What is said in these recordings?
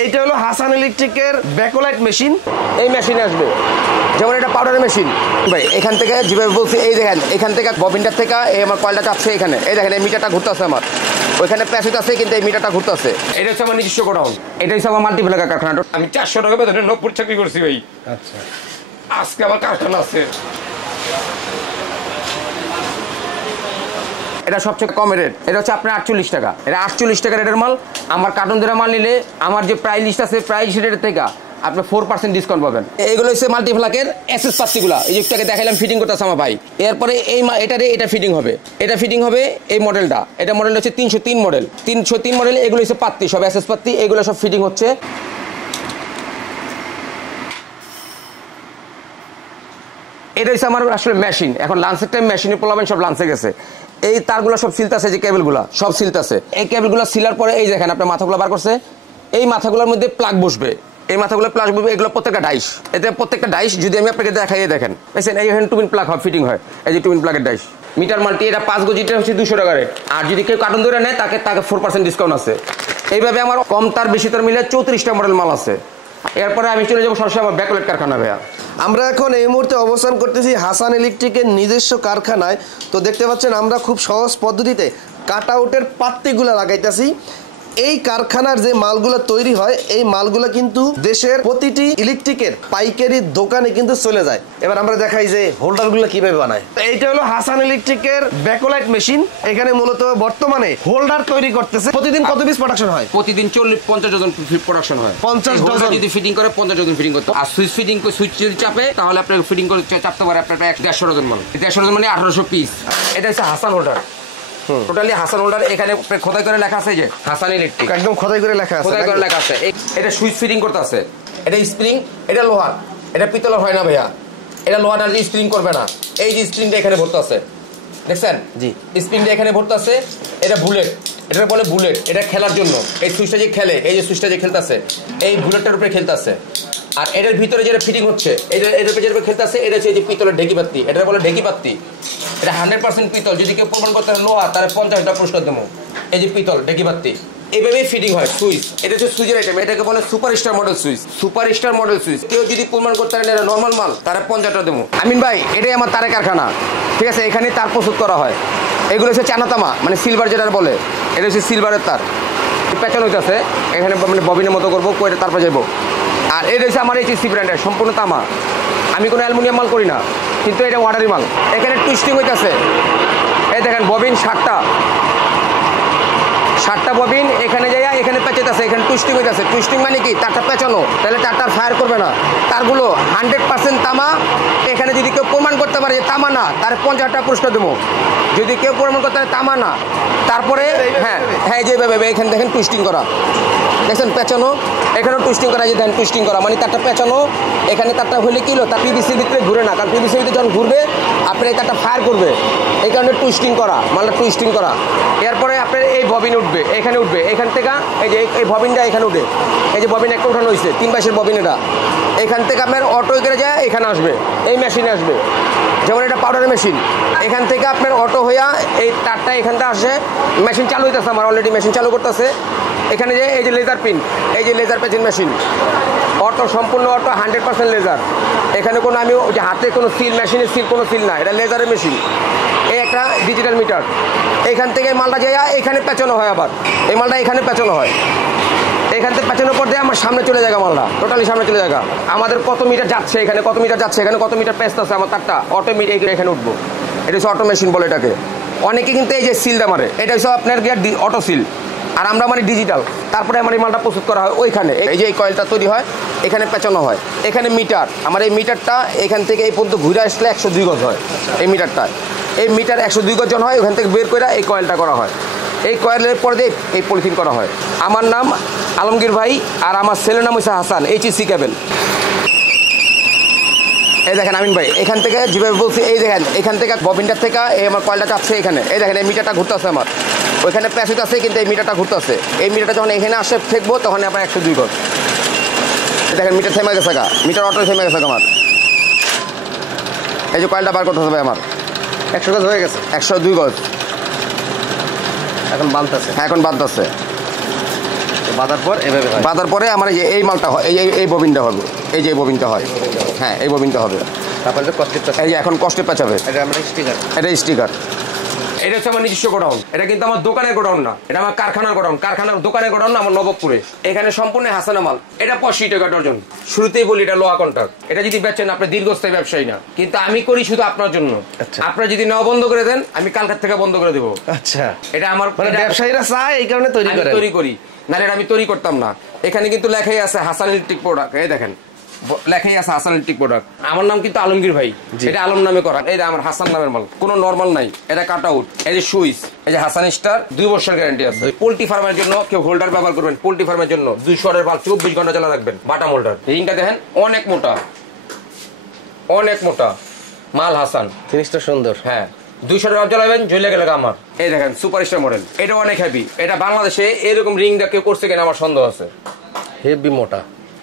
এইটা হলো হাসান ইলেকট্রিকের ব্যাকলাইট মেশিন। এই মেশিনে আসবে যেমন এটা পাউডারের মেশিন ভাই। এখান থেকে যেভাবে বলছি, এই দেখেন এখান থেকে ববিনটার থেকে এই আমার কয়েলটা চাপছে এখানে, এই দেখেন এই মিটারটা ঘুরতেছে আমার, ওইখানে প্যাসেজ আছে কিন্তু এই মিটারটা ঘুরতেছে। এটা হচ্ছে আমার নিজস্ব গোডাউন, এটা হচ্ছে আমার মাল্টিপ্লাকার কারখানা। আমি 400 টাকা বেতনে 90 চাকরি করছি ভাই। আচ্ছা, আজকে আমার কারখানা আছে। এটা সবচেয়ে কম রেট, এটা হচ্ছে আপনার 48 টাকা। এটা 48 টাকা রেটের মাল। আমার কার্টন ধরে মাল নিলে আমার যে প্রাইস লিস্ট আছে, প্রাইস রেটের থেকে আপনি 4% ডিসকাউন্ট পাবেন। এইগুলো হচ্ছে মাল্টিপ্লাকের এসএস পাত্তিগুলা, এই যে একটু আগে দেখাইলাম ফিটিং করতেছে আমার ভাই। এরপরে এই এটা ফিটিং হবে, এটা ফিটিং হবে এই মডেলটা। এটা মডেলটা হচ্ছে 303 মডেল, 303 মডেল। এগুলো হচ্ছে পাত্তি, সব এসএস পাত্তি, এগুলো সব ফিটিং হচ্ছে। এটা হচ্ছে আমার আসলে মেশিন। এখন লাঞ্চের টাইম মেশিনে পোলাবেন, সব লাঞ্চে গেছে। এই তারগুলো সব সিলতেছে, যে কেবলগুলো সব সিলতেছে। এই কেবলগুলো সিলার পরে এই দেখেন আপনার মাথাগুলো বার করছে, এই মাথাগুলোর মধ্যে প্লাগ বসবে, এই মাথাগুলো প্লাগ বসবে। এগুলো প্রত্যেকটা ডাইস, এতে প্রত্যেকটা ডাইস যদি আমি আপনাকে দেখাই, দেখেন দেখছেন এইখানে টুবিন প্লাগ হয়, ফিটিং হয়। এই যে টুবিন প্লাগের ডাইস মিটার মাল্টি, এটা 5 গজিটা হচ্ছে 200 টাকা রেট। আর যদি কেউ কার্টন ধরে নেয় তাকে 4% ডিসকাউন্ট আছে। এইভাবে আমার কম তার বেশি তার মিলে 34টা মডেল মাল আছে। এরপরে আমি চলে যাবো সরাসরি আমার ব্যাকলাইট কারখানা ভাইয়া। আমরা এখন এই মুহূর্তে অবস্থান করতেছি হাসান ইলেকট্রিকের নিজস্ব কারখানায়। তো দেখতে পাচ্ছেন আমরা খুব সহজ পদ্ধতিতে কাট আউটের পাত্তিগুলো লাগাইতেছি। এই কারখানার যে মালগুলো তৈরি হয়, এই মালগুলো কিন্তু দেশের প্রতিটি ইলেকট্রিকের পাইকারি দোকানে কিন্তু চলে যায়। এবার আমরা দেখাই যে হোল্ডারগুলো কিভাবে বানায়। এইটা হলো হাসান ইলেকট্রিকের ব্যাকলাইট মেশিন। এখানে মূলত বর্তমানে হোল্ডার তৈরি করতেছে। প্রতিদিন কত পিস প্রোডাকশন হয়? প্রতিদিন 50 ডজন প্রোডাকশন হয়। 50 ডজন যদি ফিটিং করে 50 ডজন ফিটিং করতে। আর সুইচ ফিটিং সুইচ যদি চাপে তাহলে আপনার ফিটিং করে চাপতে পারে আপনার 150 ডজন মাল। 150 ডজন মানে 1800 পিস। এটা হচ্ছে Hasan holder, totally Hasan holder. এখানে খোদাই করে লেখা আছে যে হাসান ইলেকট্রিক, একদম খোদাই করে লেখা আছে, খোদাই করে লেখা আছে। এটা সুইচ ফিটিং করতে আছে। এটা স্প্রিং, এটা লোহার, এটা পিতলের হয় না ভাইয়া। এটা লোহাটার যে স্প্রিং করবে না, এই যে স্প্রিংটা এখানে ভরতে আছে দেখছেন জি, স্প্রিংটা এখানে ভরতে আছে। এটা বুলেট, এটা বলে বুলেট, এটা খেলার জন্য। এই সুইচটা যে খেলে, এই যে সুইচটা যে খেলতেছে, এই বুলেটটার উপরে খেলতেছে। আর এটার ভিতরে যেটা ফিটিং হচ্ছে, এটার উপরে খেলতেছে, এটা হচ্ছে এই যে পিতলের ঢেকি পাত্তি, এটা বলে ঢেকি পাত্তি। এটা 100% পিতল। যদি কেউ প্রমাণ করতে হয় লোহা, তাহলে 50টা পুরস্কার দেবো। এই যে পিতল ঢেকি পাত্তি, এইভাবেই ফিটিং হয় সুইচ। এটা হচ্ছে সুইচের আইটেম, এটাকে বলে superstar model switch. Superstar model switch কেউ যদি প্রমাণ করতে পারেন এটা নর্মাল মাল, তারা 50টা দেবো। আমিন ভাই, এটাই আমার তারের কারখানা, ঠিক আছে? এখানে তার প্রস্তুত করা হয়। এগুলো হচ্ছে চানাতামা, মানে সিলভার যেটা বলে, এটা হচ্ছে সিলভারের তার। প্যাটার্ন হইতেছে এখানে, মানে ববিনের মতো করবো, করে তারপর যাবো। আর এটা হচ্ছে আমার এইচএসসি ব্র্যান্ডের সম্পূর্ণ তামা। আমি কোনো অ্যালুমিনিয়াম মাল করি না, কিন্তু এটা ওয়াটারি মাল। এখানে টুইস্টিং হইতেছে, এই দেখেন ববিন 60টা ববিন এখানে যাইয়া এখানে পেঁচাইতেছে, এখানে টুইস্টিং হইতেছে। টুইস্টিং মানে কি? তারটা পেঁচানো, তাহলে তারটা ফায়ার করবে না। তারগুলো 100% তামা। এখানে যদি কেউ প্রমাণ করতে পারে যে তামা না, তার 50টা পুরস্কার দেবো। যদি কেউ প্রমাণ করতে পারে তামা না, তারপরে হ্যাঁ যেভাবে এখানে দেখেন টুইস্টিং করা, দেখছেন পেঁচানো, এখানেও টুইস্টিং করা, যে দেখেন টুইস্টিং করা মানে তারটা পেঁচানো। এখানে তারটা হলে কি হলো, তার পিভিসির ভিতরে ঘুরে না, কারণ পিভিসির ভিতরে যখন ঘুরবে আপনার এই তারটা ফায়ার করবে, এই কারণে টুইস্টিং করা, মালটা টুইস্টিং করা। এরপরে আপনার এই ববিন উঠবে, এখানে উঠবে, এখান থেকে এই যে এই ববিনটা এখানে উঠে, এই যে ববিন একটা উঠানো হয়েছে 3 পাশের ববিন। এটা এখান থেকে আপনার অটো করে যায় এখানে আসবে, এই মেশিনে আসবে। যেমন এটা পাউডারের মেশিন, এখান থেকে আপনার অটো হইয়া এই তারটা এখানটা আসে। মেশিন চালু হইতেছে আমার, অলরেডি মেশিন চালু করতেছে। এখানে যে এই যে লেজার পিন, এই যে লেজার পেচিং মেশিন, অটো, সম্পূর্ণ অটো, 100% লেজার। এখানে কোনো আমি যে হাতে কোনো সিল, মেশিনের সিল কোনো সিল না, এটা লেজারের মেশিন। এই একটা ডিজিটাল মিটার, এখান থেকে মালটা যায় এখানে পেঁচানো হয়। আবার এই মালটা এখানে পেঁচানো হয়, এখান থেকে পেঁচানোর পর দিয়ে আমার সামনে চলে যায় মালটা, টোটালি সামনে চলে যায়। আমাদের কত মিটার যাচ্ছে, এখানে কত মিটার যাচ্ছে, এখানে কত মিটার পেঁচতেছে, আমার তারটা অটোমেটিক এখানে উঠবো। এটা হচ্ছে অটো মেশিন বলে এটাকে। অনেকে কিন্তু এই যে সিলটা মারে, এটা হচ্ছে আপনার গিয়ে অটো সিল, আর আমরা মানে ডিজিটাল। তারপরে আমার এই মালটা প্রস্তুত করা হয় ওইখানে, এই যে এই কয়েলটা তৈরি হয়, এখানে পেঁচানো হয়। এখানে মিটার, আমার এই মিটারটা এখান থেকে এই পর্যন্ত ঘুরে আসলে 102 গজ হয়। এই মিটারটা, এই মিটার 102 গজ জন হয়, ওখান থেকে বের করে এই কয়েলটা করা হয়। এই কয়েলের পরে দিয়ে এই পলিথিন করা হয়। আমার নাম আলমগীর ভাই, আর আমার ছেলের নাম হচ্ছে হাসান, এইচএসসি কেবল। এই দেখেন আমিন ভাই, এখান থেকে যেভাবে বলছি, এই দেখেন এখান থেকে ববিনটার থেকে এই আমার কয়েলটা চাপছে এখানে, এই দেখেন এই মিটারটা ঘুরতেছে আমার, ওইখানে প্যাসেজ আছে কিন্তু এই মিটারটা ঘুরতেছে। এই মিটারটা যখন এখানে আসে ঠেকবো, তখন আপনার 102 গজ। দেখেন মিটার থেমে গেছে, মিটার অটো থেমে গেছে আমার। এই যে কয়েলটা বার করতে হবে আমার, 100 গজ হয়ে গেছে, 102 গজ এখন বাঁধতেছে। হ্যাঁ, এখন বাঁধতেছে। বাঁধার পর এভাবে হয়। বাঁধার পরে আমার এই মালটা হয়, এই ববিনটা হবে, এই যে ববিনটা হয়, হ্যাঁ এই ববিনটা হবে। তারপরে কষ্টের পেঁচা, এই যে এখন কষ্টে পেঁচাবে, এটা আমরা স্টিকার, এটা স্টিকার। এটা হচ্ছে আমার নিজস্ব গোডাউন, এটা কিন্তু আমার দোকানের গোডাউন না, এটা আমার কারখানার গোডাউন, কারখানার দোকানের গোডাউন না আমার নবাবপুরে। এখানে সম্পূর্ণ হাসানা মাল, এটা 85 টাকা ডজন। শুরুতেই বলি এটা লোয়া কন্ট্রাক্ট, এটা যদি বেচেন আপনি দীর্ঘস্থায়ী ব্যবসায়ী না, কিন্তু আমি করি শুধু আপনার জন্য। আপনারা যদি নাও বন্ধ করে দেন আমি কালকার থেকে বন্ধ করে দেবো। আচ্ছা, এটা আমার ব্যবসায়ীরা চায় এই কারণে তৈরি করি, নাহলে আমি তৈরি করতাম না। এখানে কিন্তু লেখাই আছে হাসান ইলেকট্রিক প্রোডাক্ট, এই দেখেন লেখাই আছে হাসান ইলেকট্রিক প্রোডাক্ট। আমার নাম কিন্তু আলমগীর ভাই, এটা আলম নামে করা। এই আমার হাসান নামের মাল, কোনো নরমাল নাই। এটা কাট আউট, এই যে সুইচ, এই যে হাসান স্টার 2 বছর গ্যারান্টি আছে। পোল্ট্রি ফার্মের জন্য কেউ হোল্ডার ব্যবহার করবেন, পোল্ট্রি ফার্মের জন্য 200 এর বাল্ব 24 ঘন্টা চালা রাখবেন। বাটাম হোল্ডার, রিংটা দেখেন অনেক মোটা, অনেক মোটা মাল হাসান, জিনিসটা সুন্দর। হ্যাঁ 200 টাকা চালাবেন জ্বলে গেলে আমার। এই দেখেন সুপারস্টার মডেল, এটা অনেক হেভি। এটা বাংলাদেশে এরকম রিং দা কেউ করছে কিনা আমার সন্দেহ আছে। হেভি মোটা,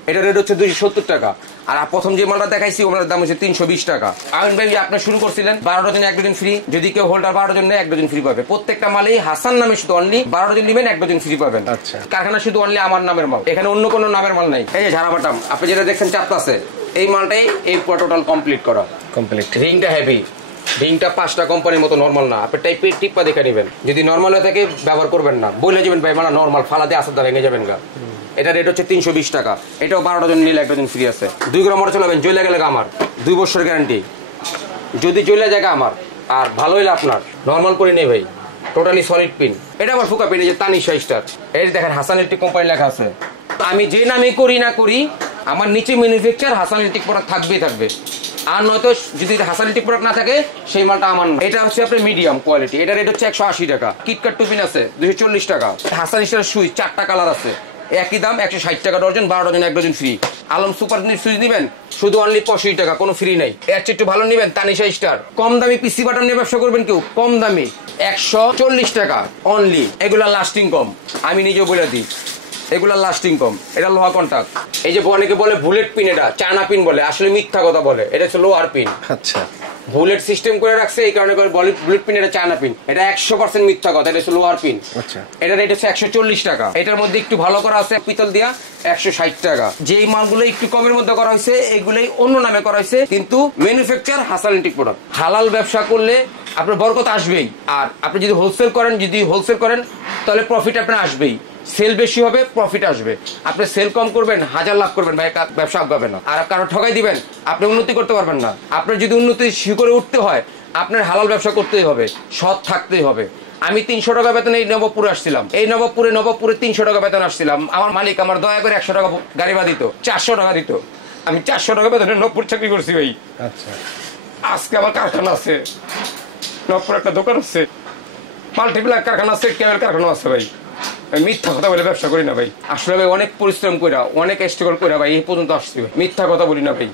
এটা রেট হচ্ছে 270 টাকা। আর প্রথম যে মালটা দেখাইছি ওনার দাম হচ্ছে 320 টাকা। আমিন ভাই আপনি শুরু করছিলেন 12 ডজন 1 ডজন ফ্রি, যদি কেউ হোল্ডার 12 ডজন নেয় 1 ডজন ফ্রি পাবে। প্রত্যেকটা মালেই হাসান নামে শুধু অনলি 12 ডজন নেবেন 1 ডজন ফ্রি পাবেন। আচ্ছা, কারখানা শুধু অনলি আমার নামের মাল, এখানে অন্য কোনো নামের মাল নাই। এই যে ঝাড়া বাটাম আপনি যেটা দেখছেন চাপটা আছে, এই মালটাই এই টোটাল কমপ্লিট করা। কমপ্লিট। রিংটা হেভি, রিংটা 5টা কোম্পানির মতো নরমাল না, আপনি টাইপের টিপা দেখে নেবেন। যদি নরমাল হয়ে থাকে ব্যবহার করবেন না, বলে যাবেন ভাই মানে নরমাল ফালা দিয়ে আসার দ্বারা নিয়ে যাবেন গা। এটা রেট হচ্ছে 320 টাকা। এটাও 12 ডজন নিলে 1 ডজন ফ্রি আছে। 2 গ্রাম মোটর চালাবেন, জ্বলে গেলে আমার 2 বছর গ্যারান্টি। যদি জ্বলে যায় আমার আর ভালো হইলে আপনার, নরমাল করে নেই ভাই, টোটালি সলিড পিন। এটা আমার ফুকা পিন, এই যে তানিশা স্টার, এই দেখেন হাসান ইলেকট্রিক কোম্পানি লেখা আছে। আমি যে নামে করি না করি আমার নিচে ম্যানুফ্যাকচার হাসান ইলেকট্রিক প্রোডাক্ট থাকবেই থাকবে। আর নয়তো যদি হাসান ইলেকট্রিক প্রোডাক্ট না থাকে সেই মালটা আমার না। এটা হচ্ছে আপনার মিডিয়াম কোয়ালিটি, এটা রেট হচ্ছে 180 টাকা। কিটকাট টুপিন আছে 240 টাকা। হাসান স্টার সুইচ 4টা কালার আছে, একই দাম 160 টাকা dozen, 12 dozen 1 dozen free. Alam super switch নিবেন শুধু অনলি 85 টাকা, কোনো ফ্রি নাই। এর চেয়ে একটু ভালো নিবেন তানিশা স্টার। কম দামি পিসি বাটন নিয়ে ব্যবসা করবেন কেউ, কম দামি 140 টাকা অনলি। এগুলা লাস্টিং কম, আমি নিজেও বলে দিই এগুলা লাস্টিং কম। এটা লোহা কন্টাক্ট। এই যে অনেকে বলে বুলেট পিন, এটা চায়না পিন বলে, আসলে মিথ্যা কথা বলে, এটা হচ্ছে লোহার পিন। আচ্ছা, বুলেট সিস্টেম করে রাখছে এই কারণে বুলেট পিন, এটা চায়না পিন। এটা 100% মিথ্যা কথা, এটা হচ্ছে লোহার পিন। আচ্ছা, এটা রেট হচ্ছে 140 টাকা। এটার মধ্যে একটু ভালো করা আছে পিতল দিয়া 160 টাকা। যেই মালগুলো একটু কমের মধ্যে করা হয়েছে এগুলোই অন্য নামে করা হয়েছে, কিন্তু ম্যানুফ্যাকচার হাসান ইলেকট্রিক প্রোডাক্ট। হালাল ব্যবসা করলে আপনার বরকত আসবেই। আর আপনি যদি হোলসেল করেন তাহলে প্রফিট আপনার আসবেই। সেল বেশি হবে, প্রফিট আসবে। আপনি সেল কম করবেন, হাজার লাভ করবেন ভাই, ব্যবসা আগাবে না। আর কারো ঠকাই দিবেন, আপনি উন্নতি করতে পারবেন না। আপনার যদি উন্নতি শিখরে উঠতে হয় আপনার হালাল ব্যবসা করতেই হবে, সৎ থাকতেই হবে। আমি 300 টাকা বেতনে এই নবাবপুরে আসছিলাম, এই নবাবপুরে 300 টাকা বেতন আসছিলাম। আমার মালিক আমার দয়া করে 100 টাকা গাড়ি ভাড়া দিত, 400 টাকা দিত। আমি 400 টাকা বেতনে নবপুর চাকরি করছি ভাই। আচ্ছা, আজকে আমার কারখানা আছে, নবপুর একটা দোকান আছে, মাল্টিপ্লাক কারখানা আছে, কেবল কারখানা আছে ভাই। মিথ্যা কথা বলে ব্যবসা করি না ভাই। আসলে ভাই অনেক পরিশ্রম কইরা, অনেক স্ট্রাগল কইরা ভাই এই পর্যন্ত আসছি ভাই। মিথ্যা কথা বলি না ভাই,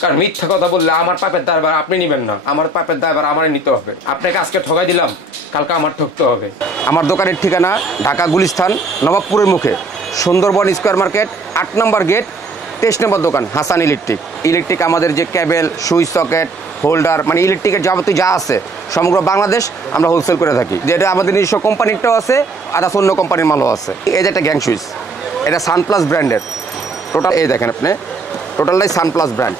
কারণ মিথ্যা কথা বললে আমার পাপের দায়ভার আপনি নিবেন না, আমার পাপের দায়ভার আমারই নিতে হবে। আপনাকে আজকে ঠকাই দিলাম, কালকে আমার ঠকতে হবে। আমার দোকানের ঠিকানা ঢাকা গুলিস্তান নবাবপুরের মুখে, সুন্দরবন স্কোয়ার মার্কেট 8 নম্বর গেট, 23 নম্বর দোকান হাসান ইলেকট্রিক। আমাদের যে কেবল, সুইচ সকেট, হোল্ডার মানে ইলেকট্রিকের যাবতীয় যা আছে সমগ্র বাংলাদেশ আমরা হোলসেল করে থাকি। যেটা আমাদের নিজস্ব কোম্পানিরটাও আছে আর অন্য কোম্পানির মালও আছে। এই যে একটা গ্যাং সুইচ, এটা সানপ্লাস ব্র্যান্ডের টোটাল, এই দেখেন আপনি টোটালটাই সানপ্লাস ব্র্যান্ড।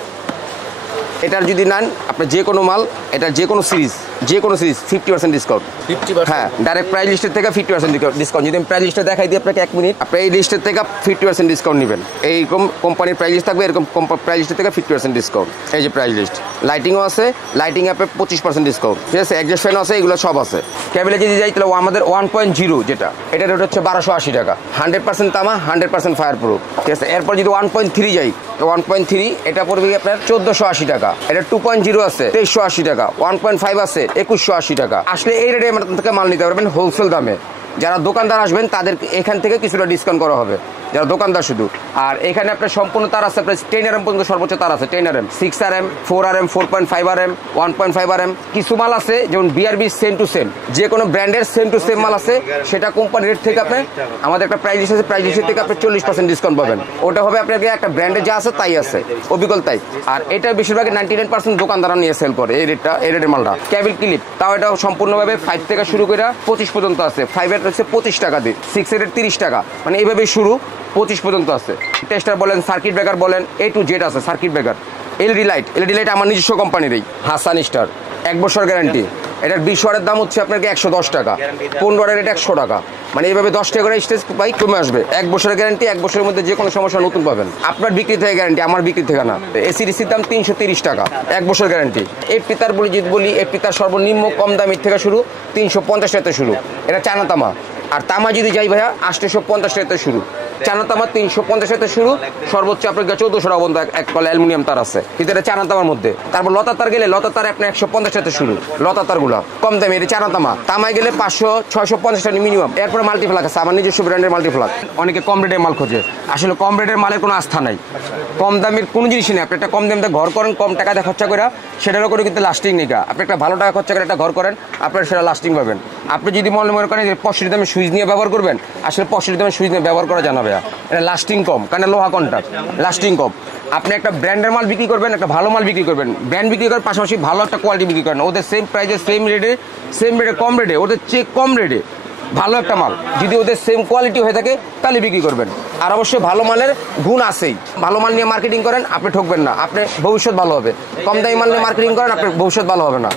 এটার যদি নেন আপনি যে কোনো মাল, এটার যে কোনো সিরিজ 50% ডিসকাউন্ট। 50%? হ্যাঁ, ডাইরেক্ট প্রাইস লিস্টের থেকে 50% ডিসকাউন্ট। যদি আমি প্রাইস লিস্টে দেখাই দিই আপনাকে 1 মিনিট, আপনি এই লিস্টের থেকে 50% ডিসকাউন্ট নেবেন। এইরকম কোম্পানির প্রাইস লিস্ট থাকবে, এরকম প্রাইস লিস্টের থেকে 50% ডিসকাউন্ট। এই যে প্রাইস লিস্ট, লাইটিংও আছে, লাইটিং অ্যাপে 25% ডিসকাউন্ট, ঠিক আছে। অ্যাডজাস্ট ফ্যানও আছে, এগুলো সব আছে। কেবলে যদি যাই তাহলে আমাদের 1.0 যেটা, এটা রেট হচ্ছে 1280 টাকা। 100% তামা, 100% ফায়ার প্রুফ, ঠিক আছে। এরপর যদি 1.3 যাই, 1.3 এটা পড়বে আপনার 1480 টাকা। এটা 2.0 আছে 2380 টাকা, 1.5 আছে 2180 টাকা। আসলে এই রেটে আমাদের থেকে মাল নিতে পারবেন হোলসেল দামে। যারা দোকানদার আসবেন তাদের এখান থেকে কিছুটা ডিসকাউন্ট করা হবে। যারা দোকানদার শুধু। আর এখানে আপনার সম্পূর্ণ তার আছে, আপনার 10 RM পর্যন্ত সর্বোচ্চ তার আছে, 10 RM, 6 RM, 4 RM, 4.5 RM, 1.5 RM। কিছু মাল আছে যেমন বিআরবি সেম টু সেম, যে কোনো ব্র্যান্ডের সেম টু সেম মাল আছে, সেটা কোম্পানির রেট থেকে আপনি আমাদের একটা প্রাইস আছে, প্রাইস থেকে আপনি 40% ডিসকাউন্ট পাবেন। ওটা হবে আপনাকে একটা ব্র্যান্ডে যা আছে তাই আছে, অবিকল তাই। আর এটা বেশিরভাগ 99% দোকানদাররা নিয়ে সেল করে এই রেটটা, এই রেটের মালটা। কেবল ক্লিপ তাও এটা সম্পূর্ণভাবে 5 থেকে শুরু করে 25 পর্যন্ত আছে। 5 এর হচ্ছে 25 টাকা দিয়ে, 6 এর 30 টাকা, মানে এইভাবে শুরু 25 পর্যন্ত আছে। টেস্টার বলেন, সার্কিট ব্রেকার বলেন, A to Z আছে সার্কিট ব্রেকার। এলইডি লাইট আমার নিজস্ব কোম্পানিরই, হাসান স্টার, 1 বছর গ্যারান্টি। এটার 20 ওয়াটের দাম হচ্ছে আপনাকে 110 টাকা, 15 ওয়াটের এটা 100 টাকা, মানে এইভাবে 10 টাকা করে স্টেজ বাই কমে আসবে। 1 বছরের গ্যারান্টি, 1 বছরের মধ্যে যে কোনো সমস্যা নতুন পাবেন। আপনার বিক্রি থেকে গ্যারান্টি, আমার বিক্রি থেকে না। এসিডিসির দাম 330 টাকা, 1 বছর গ্যারান্টি। এফটি তার বলি এফটি তার সর্বনিম্ন কম দামের থেকে শুরু 350 টাকা শুরু, এটা চায়না তামা। আর তামা যদি যাই ভাইয়া 850 টাকা শুরু, চায়না তামা 350 টাকা শুরু, সর্বোচ্চ আপনার 1400 টাকা পর্যন্ত এক কল অ্যালুমিনিয়াম তার আছে, কিন্তু এটা চায়না তামার মধ্যে। তারপর লতা তার গেলে লতা তার আপনার 150 টাকা শুরু, লতা তারগুলো কম দামে, এটা চায়না তামা। তামায় গেলে 500 650 টাকা মিনিমাম। এরপরে মাল্টিপ্লাক আছে, আমার নিজস্ব ব্র্যান্ডের মাল্টিপ্লাক। অনেকে কম রেটের মাল খোঁজে, আসলে কম রেটের মালের কোনো আস্থা নাই, কম দামের কোনো জিনিসই নেই। আপনি একটা কম দামে ঘর করেন, কম টাকা দিয়ে খরচা করে, সেটারও করে কিন্তু লাস্টিং নেই। আপনি একটা ভালো টাকা খরচা করে একটা ঘর করেন, আপনার সেটা লাস্টিং পাবেন। আপনি যদি মনে করেন যে 65 দামে সুইচ নিয়ে ব্যবহার করবেন, আসলে 65 দামে সুইচ নিয়ে ব্যবহার করা জানাবে, এটা লাস্টিং কম, কারণ লোহা কন্ট্রাক্ট, লাস্টিং কম। আপনি একটা ব্র্যান্ডের মাল বিক্রি করবেন, একটা ভালো মাল বিক্রি করবেন, ব্র্যান্ড বিক্রি করার পাশাপাশি ভালো একটা কোয়ালিটি বিক্রি করেন, ওদের সেম প্রাইসে সেম রেটে কম রেটে, ওদের চেয়ে কম রেটে ভালো একটা মাল যদি ওদের সেম কোয়ালিটি হয়ে থাকে তাহলে বিক্রি করবেন। আর অবশ্যই ভালো মালের গুণ আছেই, ভালো মাল নিয়ে মার্কেটিং করেন, আপনি ঠকবেন না, আপনার ভবিষ্যৎ ভালো হবে। কম দামি মাল নিয়ে মার্কেটিং করেন, আপনার ভবিষ্যৎ ভালো হবে না।